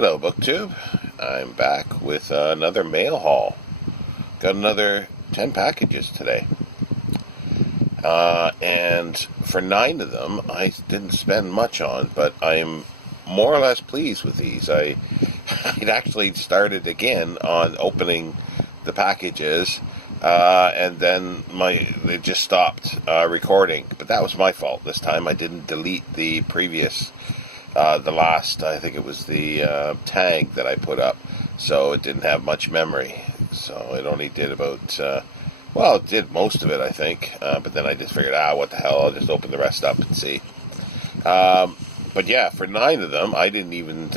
Hello, BookTube. I'm back with another mail haul. Got another 10 packages today. And for 9 of them, I didn't spend much on, but I'm more or less pleased with these. I'd actually started again on opening the packages, and then they just stopped recording. But that was my fault this time. I didn't delete the previous the last, I think it was the tag that I put up, so it didn't have much memory. So it only did about, it did most of it, I think, but then I just figured, what the hell, I'll just open the rest up and see. But yeah, for 9 of them, I didn't even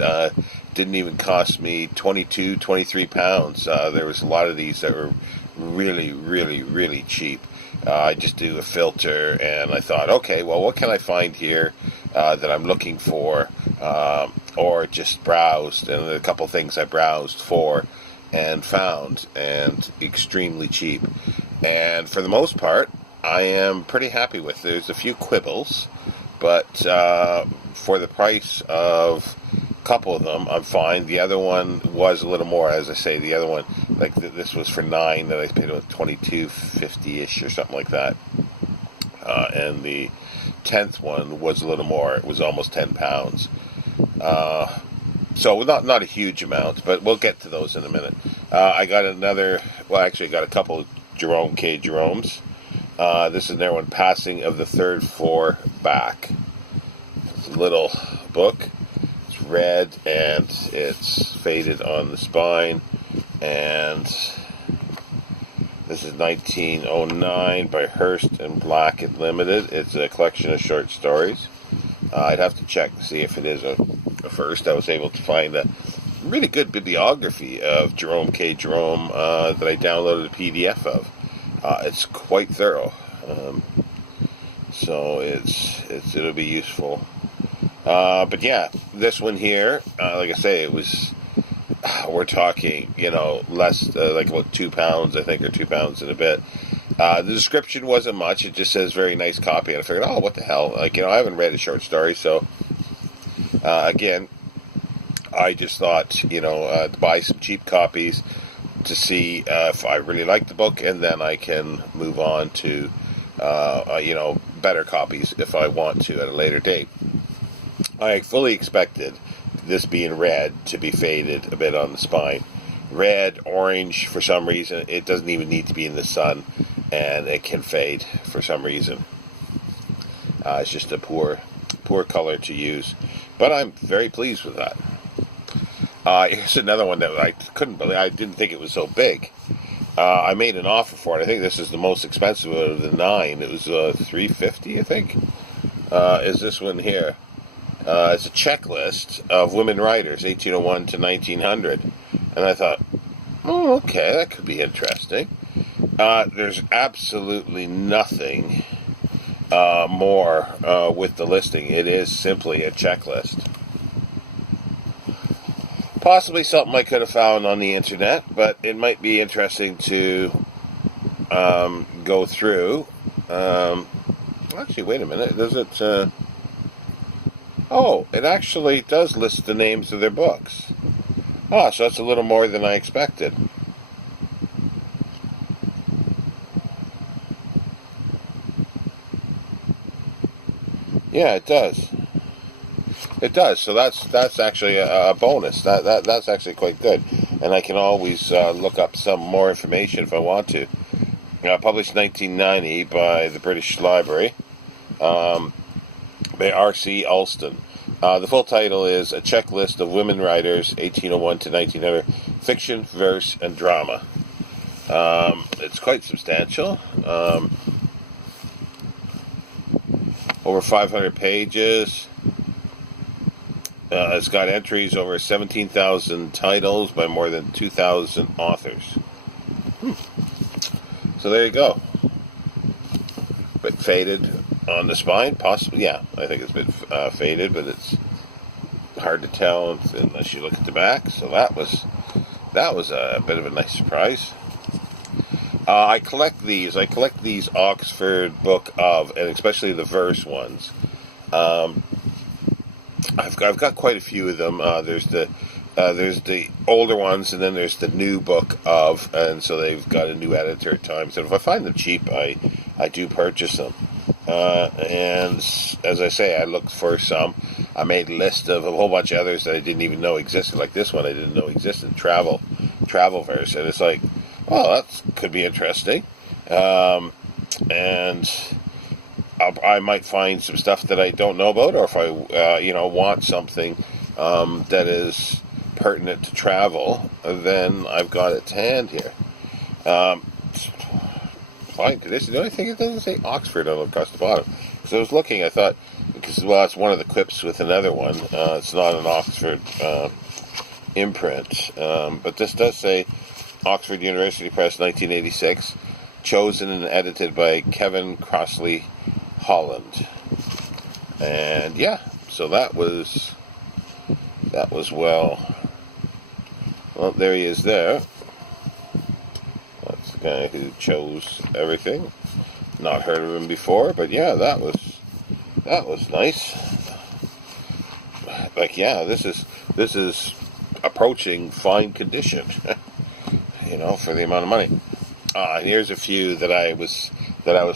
cost me 22, 23 pounds. There was a lot of these that were really, really, really cheap. I just do a filter, and I thought, okay, well, what can I find here that I'm looking for, or just browsed, and a couple things I browsed for and found, and extremely cheap. And for the most part, I am pretty happy with. There's a few quibbles, but for the price of a couple of them, I'm fine. The other one was a little more, as I say. The other one, like this was for 9, that I paid about $22.50-ish or something like that. And the 10th one was a little more. It was almost 10 pounds. So not a huge amount, but we'll get to those in a minute. I got I got a couple Jerome K. Jeromes. This is their one, Passing of the Third Floor Back. It's a little book. It's red, and it's faded on the spine, and this is 1909 by Hurst and Blackett Limited. It's a collection of short stories. I'd have to check to see if it is a first. I was able to find a really good bibliography of Jerome K. Jerome that I downloaded a PDF of. It's quite thorough, so it'll be useful. But yeah, this one here, like I say, we're talking, less, like about 2 pounds, I think, or 2 pounds and a bit. The description wasn't much. It just says very nice copy, and I figured, what the hell? I haven't read a short story, so again, I just thought, to buy some cheap copies to see if I really like the book, and then I can move on to, better copies if I want to at a later date. I fully expected this being red to be faded a bit on the spine. Red, orange, for some reason, it doesn't even need to be in the sun, and it can fade for some reason. It's just a poor color to use, but I'm very pleased with that. Here's another one that I couldn't believe. I didn't think it was so big. I made an offer for it. I think this is the most expensive of the 9. It was $3.50, I think. Is this one here? It's a checklist of women writers, 1801 to 1900. And I thought, okay, that could be interesting. There's absolutely nothing more with the listing. It is simply a checklist. Possibly something I could have found on the internet, but it might be interesting to go through. Actually, wait a minute. Does it... it actually does list the names of their books. So that's a little more than I expected. Yeah, it does. It does. So that's actually a bonus. That's actually quite good. And I can always look up some more information if I want to. Published 1990 by the British Library. By R.C. Alston. The full title is A Checklist of Women Writers, 1801 to 1900, Fiction, Verse, and Drama. It's quite substantial. Over 500 pages. It's got entries over 17,000 titles by more than 2,000 authors. So there you go. Bit faded on the spine, possibly. Yeah, I think it's a bit faded, but it's hard to tell unless you look at the back. So that was a bit of a nice surprise. I collect these. I collect these Oxford Book of, and especially the verse ones. I've got quite a few of them. There's the there's the older ones, and then there's the new book of, and so they've got a new editor at times. And if I find them cheap, I do purchase them. And as I say, I looked for some. I made a list of a whole bunch of others that I didn't even know existed. Like this one, I didn't know existed. Travelverse, and it's like, well, that could be interesting. And I might find some stuff that I don't know about, or if I, want something that is pertinent to travel, then I've got it to hand here. Fine condition. The only thing, it doesn't say Oxford on across the bottom. Because I was looking, I thought, because, well, it's one of the quips with another one. It's not an Oxford imprint. But this does say Oxford University Press, 1986. Chosen and edited by Kevin Crossley Holland. And, yeah, so that was well, there he is there. That's the guy who chose everything. Not heard of him before, but yeah, that was nice. Like, yeah, this is approaching fine condition, for the amount of money. And here's a few that I was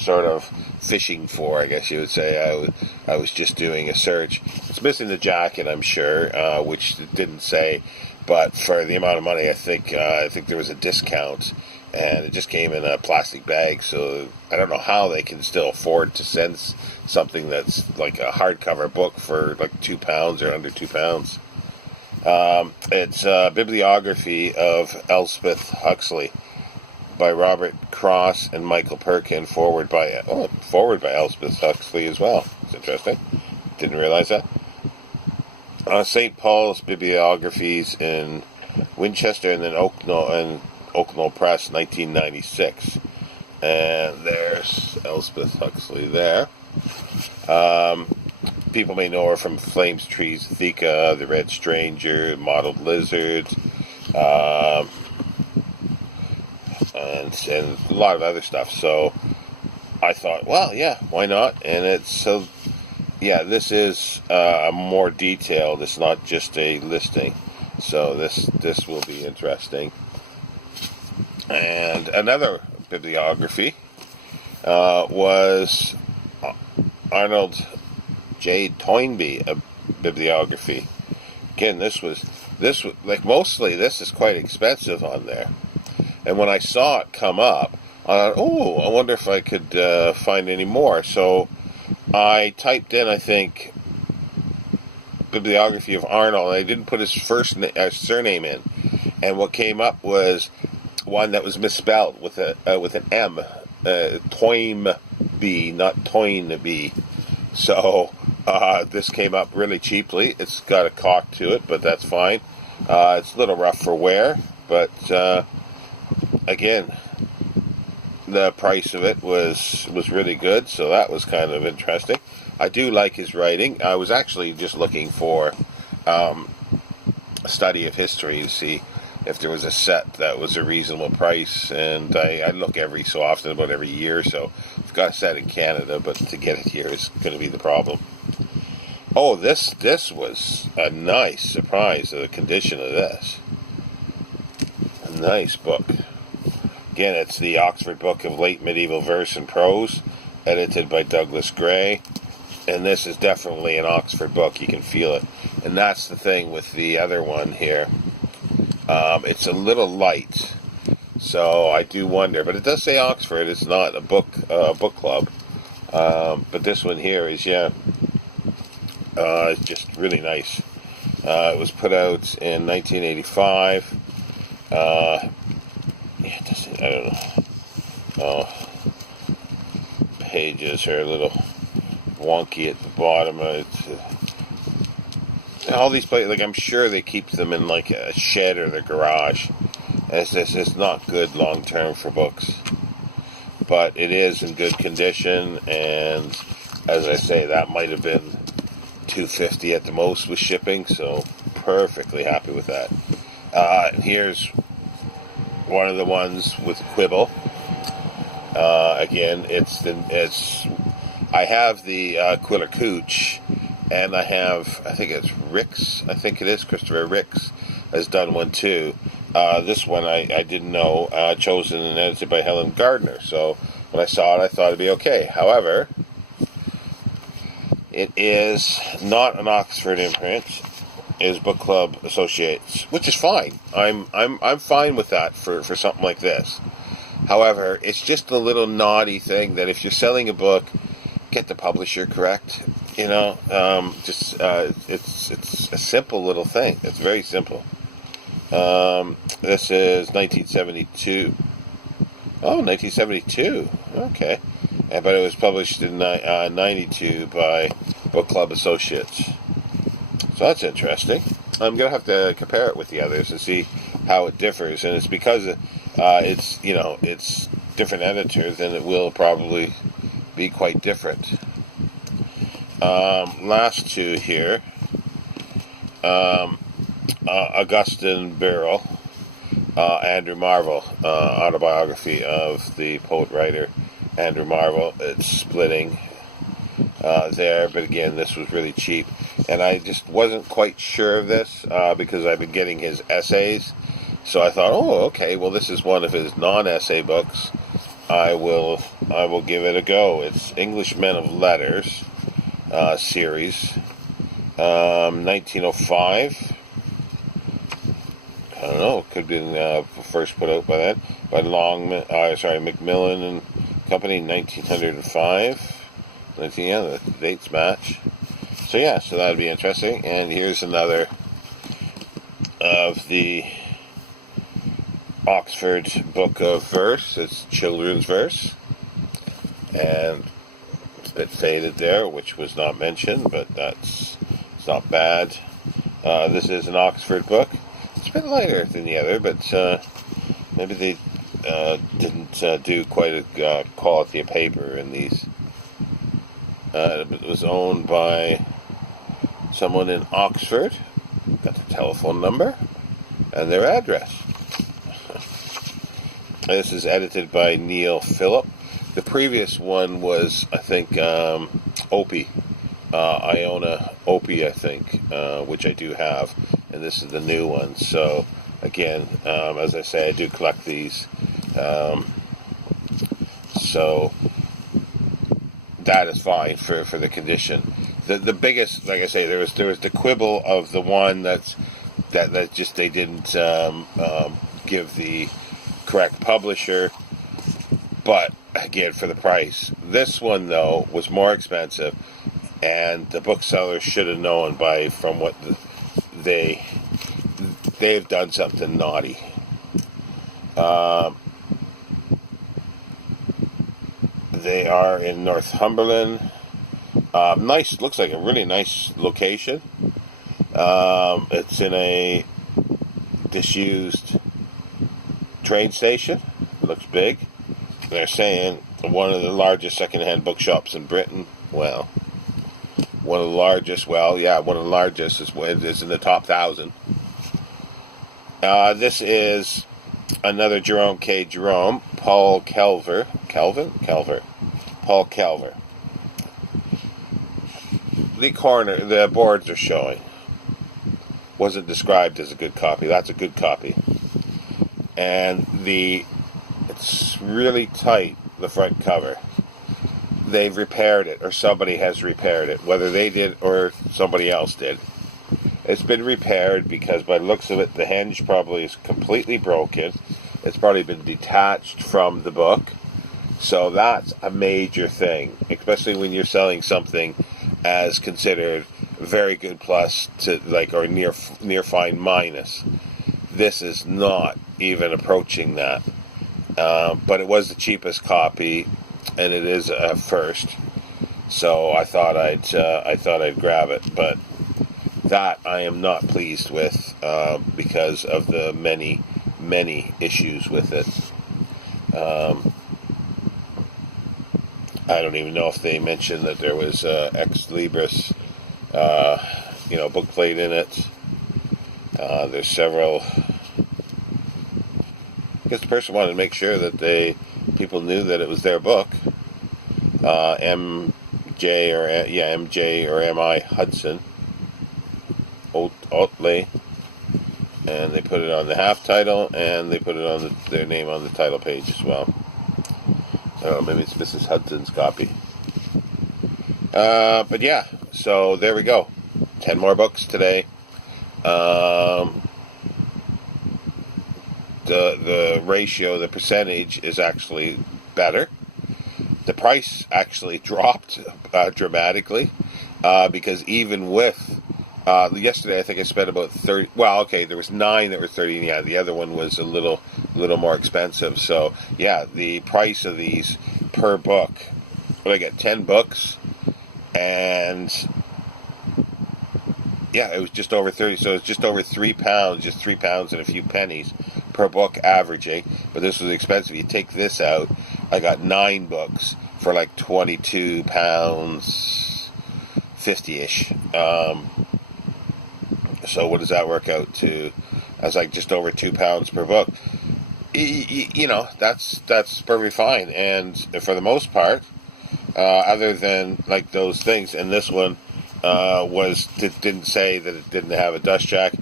sort of fishing for, I guess you would say. I was just doing a search. It's missing the jacket, I'm sure, which it didn't say, but for the amount of money, I think there was a discount, and it just came in a plastic bag. So I don't know how they can still afford to send something that's like a hardcover book for like £2 or under £2. It's a bibliography of Elspeth Huxley by Robert Cross and Michael Perkin, forward by Elspeth Huxley as well. It's interesting. Didn't realize that. St. Paul's Bibliographies in Winchester, and then Oaknell Press, 1996. And there's Elspeth Huxley there. People may know her from Flames, Trees, Thika, The Red Stranger, Mottled Lizards, and a lot of other stuff. So I thought, well, yeah, why not? And this is more detailed. It's not just a listing. So this will be interesting. And another bibliography was Arnold J. Toynbee, a bibliography. Again, this was like, mostly this is quite expensive on there. And when I saw it come up, I thought, I wonder if I could find any more. So I typed in, I think, bibliography of Arnold, and I didn't put his surname in. And what came up was one that was misspelled with an M, Toynbee, not Toynbee. So this came up really cheaply. It's got a cock to it, but that's fine. It's a little rough for wear, but again, the price of it was really good, so that was kind of interesting. I do like his writing. I was actually just looking for a study of history to see if there was a set that was a reasonable price, and I look every so often, about every year or so. I've got a set in Canada, but to get it here is going to be the problem. Oh, this was a nice surprise of the condition of this. A nice book. Again, it's the Oxford Book of Late Medieval Verse and Prose, edited by Douglas Gray. And this is definitely an Oxford book. You can feel it. And that's the thing with the other one here. It's a little light. So I do wonder. But it does say Oxford. It's not a book club. But this one here is, it's just really nice. It was put out in 1985. I don't know. Pages are a little wonky at the bottom. All these places, like, I'm sure they keep them in like a shed or their garage. It's not good long term for books, but it is in good condition. And as I say, that might have been $2.50 at the most with shipping, so perfectly happy with that. Here's one of the ones with Quibble. Again, I have the Quiller Cooch, and I think it's Ricks. I think it is Christopher Ricks, has done one too. This one I didn't know, chosen and edited by Helen Gardner. So when I saw it, I thought it'd be okay. However, it is not an Oxford imprint. It is Book Club Associates, which is fine. I'm fine with that for something like this. However, it's just a little naughty thing that if you're selling a book, get the publisher correct. You know, it's a simple little thing. It's very simple. This is 1972. Oh, 1972. Okay. But it was published in 92 by Book Club Associates. So that's interesting. I'm going to have to compare it with the others and see how it differs. And it's because it's different editors, and it will probably be quite different. Last two here. Augustine Birrell, Andrew Marvell, autobiography of the poet-writer Andrew Marvell. It's splitting there, but again, this was really cheap. And I just wasn't quite sure of this because I've been getting his essays. So I thought, oh, okay, well, this is one of his non-essay books. I will give it a go. It's English Men of Letters series, 1905. I don't know. It could have been first put out by then. By Macmillan and Company, 1905. Yeah, the dates match. So yeah, so that'd be interesting. And here's another of the Oxford Book of Verse. It's children's verse, and it's a bit faded there, which was not mentioned, but it's not bad. This is an Oxford book. It's a bit lighter than the other, but maybe they didn't do quite a quality of paper in these. It was owned by someone in Oxford. Got the telephone number and their address. This is edited by Neil Phillip. The previous one was, I think, Opie. Iona Opie, I think, which I do have. And this is the new one. So, again, as I say, I do collect these. So that is fine for the condition. The biggest, like I say, there was the quibble of the one that just they didn't give the correct publisher, but again, for the price. This one though was more expensive, and the bookseller should have known from what they've done something naughty. They are in Northumberland. Nice, looks like a really nice location. It's in a disused train station. It looks big. They're saying one of the largest secondhand bookshops in Britain. Well, one of the largest. Well, yeah, one of the largest is in the top 1,000. This is another Jerome K. Jerome, Paul Kelver. Paul Kelver. The boards are showing. Wasn't described as a good copy. That's a good copy. And it's really tight, the front cover. They've repaired it, or somebody has repaired it, whether they did or somebody else did. It's been repaired because by the looks of it, the hinge probably is completely broken. It's probably been detached from the book. So that's a major thing, especially when you're selling something as considered very good plus to or near fine minus. This is not even approaching that. But it was the cheapest copy, and it is a first. So I thought I'd grab it, but that I am not pleased with because of the many issues with it. I don't even know if they mentioned that there was Ex Libris, book plate in it. There's several. I guess the person wanted to make sure that people knew that it was their book. MJ or MI Hudson, Oatley, and they put it on the half title, and they put it on their name on the title page as well. So maybe it's Mrs. Hudson's copy. But yeah, so there we go. 10 more books today. The ratio, the percentage is actually better. The price actually dropped dramatically because even with yesterday, I think I spent about 30. Well, okay, there was 9 that were 30. Yeah, the other one was a little more expensive. So yeah, the price of these per book. What I get 10 books, and yeah, it was just over 30. So it's just over £3, just £3 and a few pennies per book averaging. But this was expensive. You take this out, I got 9 books for like £22.50-ish. So what does that work out to? That's like just over £2 per book. You know, that's perfectly fine. And for the most part, other than like those things, and this one didn't say that it didn't have a dust jacket.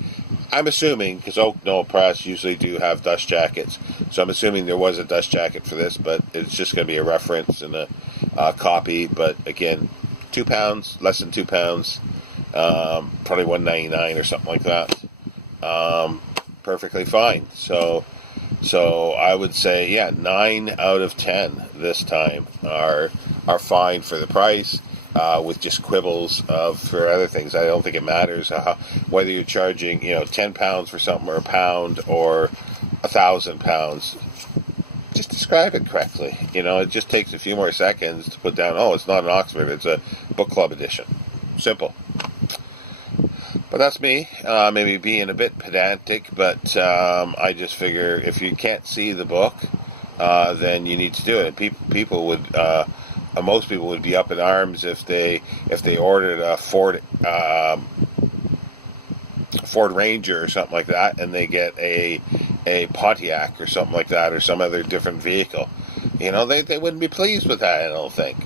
I'm assuming, because Oak Knoll Press usually do have dust jackets, so I'm assuming there was a dust jacket for this, but it's just going to be a reference and a copy. But again, £2, less than £2, probably $1.99 or something like that. Perfectly fine. So I would say, yeah, 9 out of 10 this time are fine for the price. With just quibbles for other things. I don't think it matters whether you're charging £10 for something, or £1, or £1,000. Just describe it correctly. It just takes a few more seconds to put down. Oh, it's not an Oxford; it's a book club edition. Simple. But that's me. Maybe being a bit pedantic, but I just figure if you can't see the book, then you need to do it. People would. Most people would be up in arms if they ordered a Ford Ranger or something like that, and they get a Pontiac or something like that, or some other different vehicle. They wouldn't be pleased with that, I don't think.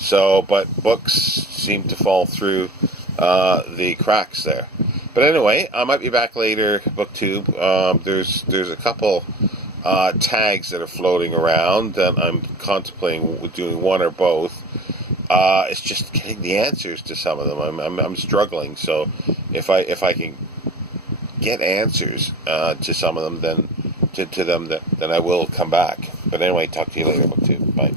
So, but books seem to fall through the cracks there. But anyway, I might be back later, BookTube. There's a couple tags that are floating around that I'm contemplating doing one or both. It's just getting the answers to some of them. I'm struggling. So if I can get answers to some of them, then I will come back. But anyway, talk to you later, BookTube. Bye.